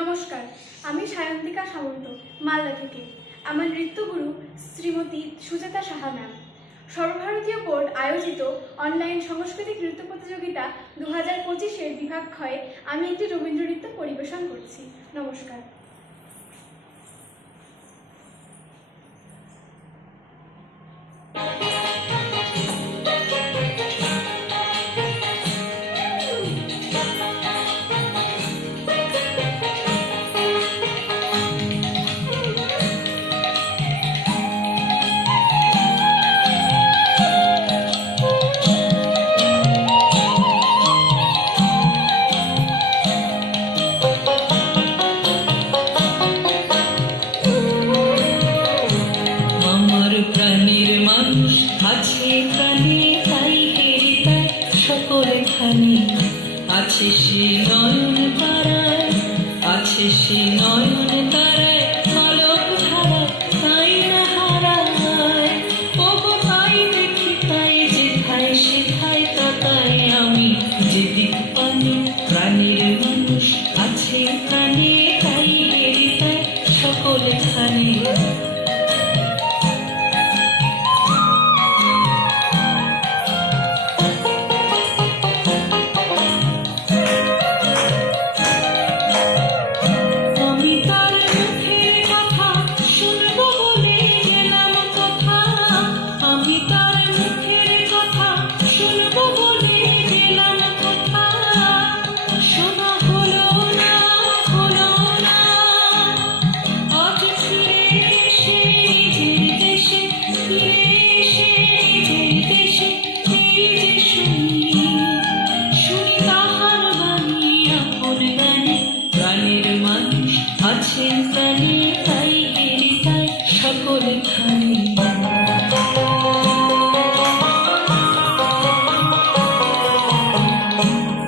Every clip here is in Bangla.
নমস্কার, আমি সায়ন্তিকা সামন্ত, মালদা থেকে। আমার নৃত্যগুরু শ্রীমতী সুজাতা সাহা ম্যাম। সর্বভারতীয় বোর্ড আয়োজিত অনলাইন সাংস্কৃতিক নৃত্য প্রতিযোগিতা 2025-এর বিভাগ ক্ষয়ে আমি একটি রবীন্দ্র নৃত্য পরিবেশন করছি। নমস্কার। প্রাণের মানুষ আছে প্রাণে, তাই হেরে তাই সকলখানে আছে সে নয়ন তারায়, আছে সে নয়ন তারায় আলোক ধারায়, তাই না হারায়। ওগো তাই দেখি তাই যেথায় সেথায় তাতাই আমি যেদিক পানি। প্রাণের মানুষ আছে প্রাণে, তাই হেরে তাই সকলখানে। আছেন প্রাণে, তাই হেরে তাই সকলখানে।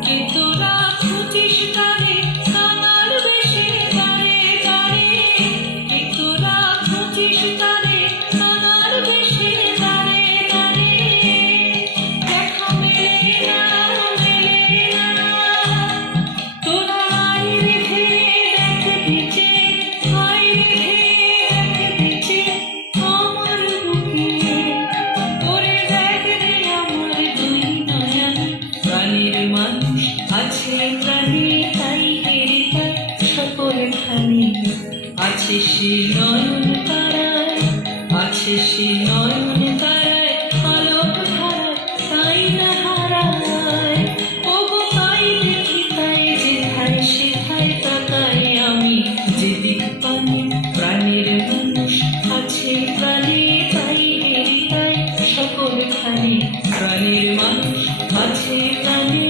কে তোরা খুঁজিস তারে কাঙাল বেশে দাঁড়ে দাঁড়ে, কে তোরা খুঁজিস তারে কাঙাল বেশে দাঁড়ে দাঁড়ে। দেখা মেলে না মেলে না, তোরা আই রেখে আছে প্রাণে, তাই হেরে তাই সকলখানে আছে সে নয়ন তারায়, আছে সে নয়ন তারায় আলোক ধারায়, তাই না হারায়। ওগো তাই দেখি তাই যেথায় সেথায় তাতাই আমি যেদিক পানি। প্রাণের মানুষ আছে প্রাণে, তাই হেরে তাই সকলখানে। প্রাণের মানুষ আছে প্রাণে,